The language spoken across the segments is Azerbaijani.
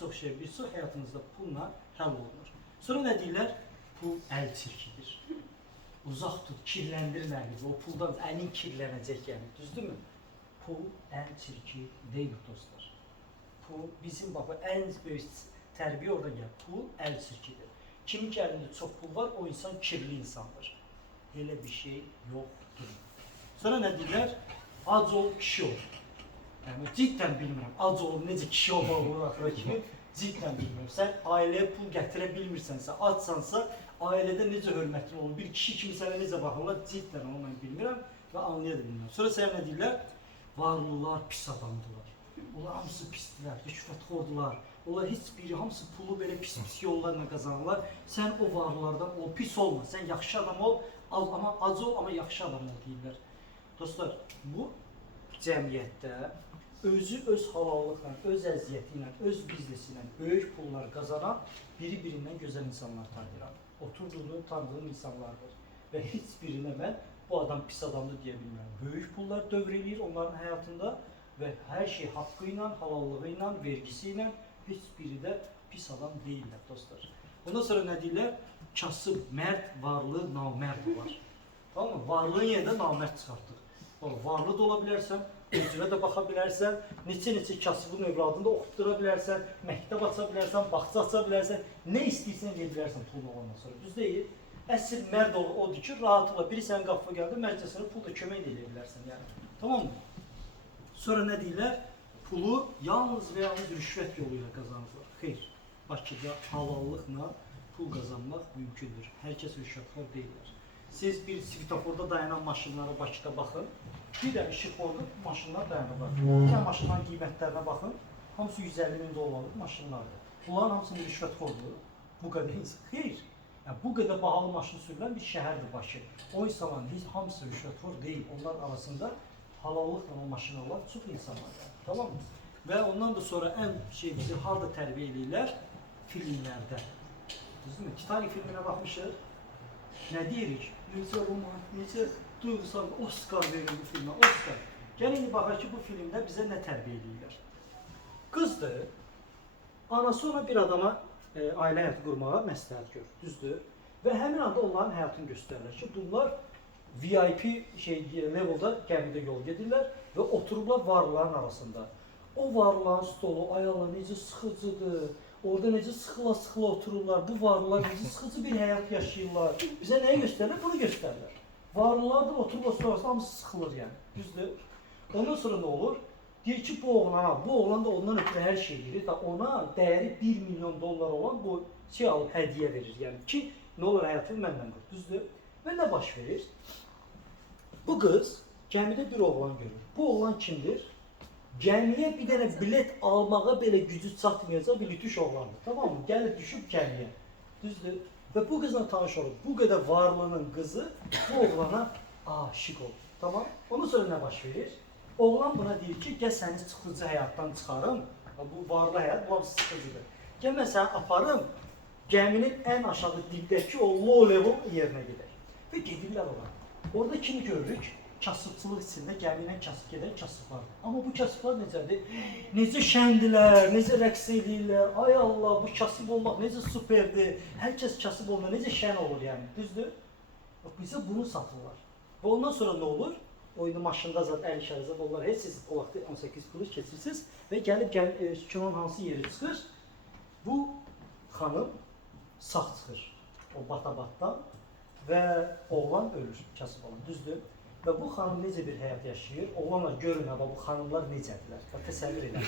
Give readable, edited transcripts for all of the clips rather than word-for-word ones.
çox şey, bir çox həyatınızda pulla həll olunur. Sonra nə deyirlər? Pul əl çirkidir. Uzaq tut, kirləndirin əlinizi. O puldan əlin kirlənəcək yəni, düzdürmü? Pul əl çirki deyil dostlar. Pul bizim baba ən böyük tərbiyə orada gəlir. Pul əl çirkidir. Kimin ki əlində çox pul var, o insan kirli insandır. Elə bir şey yoxdur. Sonra nə deyirlər? Ac ol, kişi ol. Yəni, ciddən bilmirəm. Ac olub necə kişi olmalı axıra kimi, ciddən bilmirəm. Sən ailəyə pul gətirə bilmirsənsə, acsansa, ailədə necə hörmətin olur, bir kişi kimi sənə necə baxırlar, ciddən onu mən bilmirəm və anlaya da bilmirəm. Sonra sənə nə deyirlər? Varlılar pis adamdılar. Onlar hamısı pisdilər, rüşvətxordular. Onlar heç biri, hamısı pulu belə pis-pis yollarla qazanırlar. Sən o varlılardan ol, pis olma, sən yaxşı adam ol, amma ac ol, amma yaxşı adam ol deyirlər. Dostlar, bu cəmiyyətdə özü öz halallıqla, öz əziyyəti ilə, öz biznesi ilə böyük pullar qazanan biri-birindən gözəl insanlar tanıyıram. Oturduğunu tanıdığım insanlardır. Və heç birinə mən bu adam pis adamdır deyə bilmirəm. Böyük pullar dövr eləyir onların həyatında və hər şey haqqı ilə, halallığı ilə, vergisi ilə heç biri də pis adam deyirlər dostlar. Ondan sonra nə deyirlər? Kasıb, mərd, varlı, namərd var. Tamam mı? Varlığın yerində namərd çıxartdıq. Varlı da ola bilərsən, özünə də baxa bilərsən, neçə kasıbın övladını da oxutdura bilərsən, məktəb aça bilərsən, bağça aça bilərsən, nə istəyirsən edə bilərsən pulun olandan sonra. Düz deyil. Əsl mərd odur ki, rahatlıqla biri sənin qapıya gəldi, mərcəsinə pul da kömək edə bilərsən yəni. Tamam mı? Sonra nə deyirlər? Pulu yalnız və yalnız rüşvət yolu ilə qazanırlar. Xeyr, Bakıda halallıqla pul qazanmaq mümkündür. Hər kəs rüşvətxor deyirlər. Siz bir svetoforda dayanan maşınlara Bakıda baxın. Bir də işıq oldu, maşınlar dayanırlar. Bir də maşınların qiymətlərinə baxın. Hamısı 150.000 dollarlık maşınlardır. Bunların hamısını rüşvətxordur. Bu qədər insan. Xeyr. Yəni, bu qədər bahalı maşın sürülən bir şəhərdir Bakı. O insanların heç hamısı rüşvətxor deyil. Onlar arasında halallıqla o maşını olan çox insanlar. Tamam mı? Və ondan da sonra ən bizi harda tərbiyə edirlər? Filmlərdə. Düzdürmü? Titanic filminə baxmışıq. Nə deyirik? Necə romantik, necə duygusal, Oscar verir bu filmə, Oscar. Gəlin baxaq ki, bu filmdə bizə nə tərbiyə edirlər? Qızdır, anası ona bir adama ailə həyatı qurmağa məsləhət görür, düzdür? Və həmin anda onların həyatını göstərirlər ki, bunlar VIP levelda gəmidə yol gedirlər və oturublar varlıların arasında. O varlıların stolu, ayaqlar necə sıxıcıdır, orada necə sıxıla-sıxıla otururlar, bu varlılar necə sıxıcı bir həyat yaşayırlar. Bizə nəyi göstərirlər? Bunu göstərirlər. Varlılar da oturub oturarsa hamısı sıxılır yəni, düzdür? Ondan sonra nə olur? Deyir ki, bu oğlan da ondan ötürü hər şey verir. Ona dəyəri 1 milyon dollar olan bu şey alıb hədiyyə verir. Yəni ki, nə olur həyatını məndən qur, düzdür? Və nə baş verir? Bu qız gəmidə bir oğlan görür. Bu oğlan kimdir? Gəmiyə bir dənə bilet almağa belə gücü çatmayacaq bir lütüş oğlandır. Tamam mı? Gəlir düşüb gəmiyə. Düzdür? Və bu qızla tanış olur. Bu qədər varlının qızı bu oğlana aşiq olur. Tamam? Ondan sonra nə baş verir? Oğlan buna deyir ki, gəl səni sıxıcı həyatdan çıxarım. Bu varlı həyat, bu sıxıcıdır. Gəl mən səni aparım, gəminin ən aşağı dibdəki o low level yerinə gedək. Və gedirlər ona. Orada kimi görürük? Kasıbçılıq içində gəminə kasıb gedən kasıblar. Amma bu kasıblar necədir? Necə şəndilər, necə rəqs edirlər. Ay Allah, bu kasıb olmaq necə superdir. Hər kəs kasıb olmaq necə şən olur yəni, düzdür? Bizə bunu satırlar. Və ondan sonra nə olur? Oyunu maşında zat, əl işarəzat onlar heç siz o vaxtı 18 kuruş keçirsiniz və gəlib kinonun hansı yeri çıxır? Bu xanım sağ çıxır o batabatdan və oğlan ölür, kasıb olan, düzdür? Və bu xanım necə bir həyat yaşayır? Oğlanla görün, bu xanımlar necədirlər? Təsəvvür edin.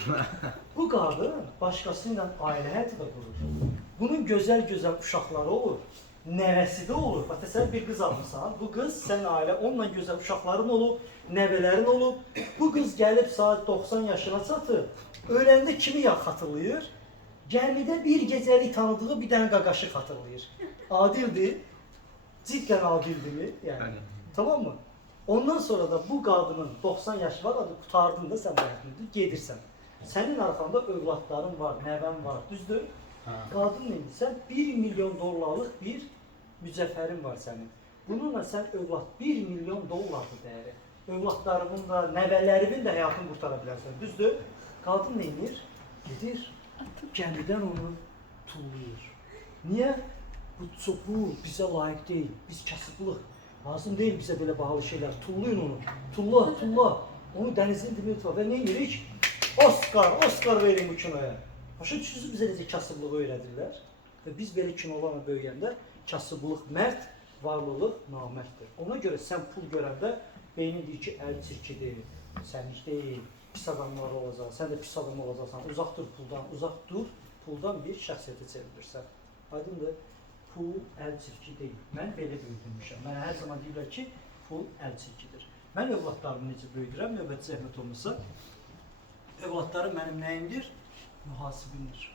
Bu qadın başqası ilə ailə həyatı da qurur. Bunun gözəl-gözəl uşaqları olur. Nəvəsi də olur. Təsəvvür bir qız almışsan. Bu qız, sən ailə, onunla gözəl uşaqların olub, nəvələrin olub. Bu qız gəlib saat 90 yaşına çatır. Öləndə kimi xatırlayır? Gəmidə bir gecəlik tanıdığı bir dənə qaqaşı xatırlayır. Adildir. Cidden adildir. Yəni, tamam mı? Ondan sonra da bu qadının 90 yaşı var, adı qutardın da sən həyatında gedirsən. Sənin arxanda övladların var, nəvən var, düzdür? Qadın neydi? Sən 1 milyon dollarlıq bir mücəffərin var sənin. Bununla sən övlad 1 milyon dollardır dəyəri. Övladlarının da, nəvələrimin də həyatını qurtara bilərsən, düzdür? Qadın neyinir? Gedir. gəmidən onu tullayır. Niyə? Bu bizə layiq deyil. Biz kasıblıq. Lazım deyil bizə belə bahalı şeylər. Tullayın onu. Tulla. Onu dənizin dibinə tutaq. Və nə edirik? Oscar verin bu kinoya. Başa düşürsünüz bizə necə kasıblığı öyrədirlər. Və biz belə kinolarla böyüyəndə kasıblıq mərd, varlılıq namərddir. Ona görə sən pul görəndə beynin deyir ki, əl çirkidir, sənlik deyil, pis adamlar olacaq, sən də pis adam olacaqsan, uzaq dur puldan bir şəxsiyyətə çevrilirsən. Aydındır, pul əl çirki deyil. Mən belə böyüdülmüşəm. Mənə hər zaman deyirlər ki, pul əl çirkidir. Mən övladlarımı necə böyüdürəm, növbəti zəhmət olmasa, övladlarım mənim nəyimdir? Mühasibimdir.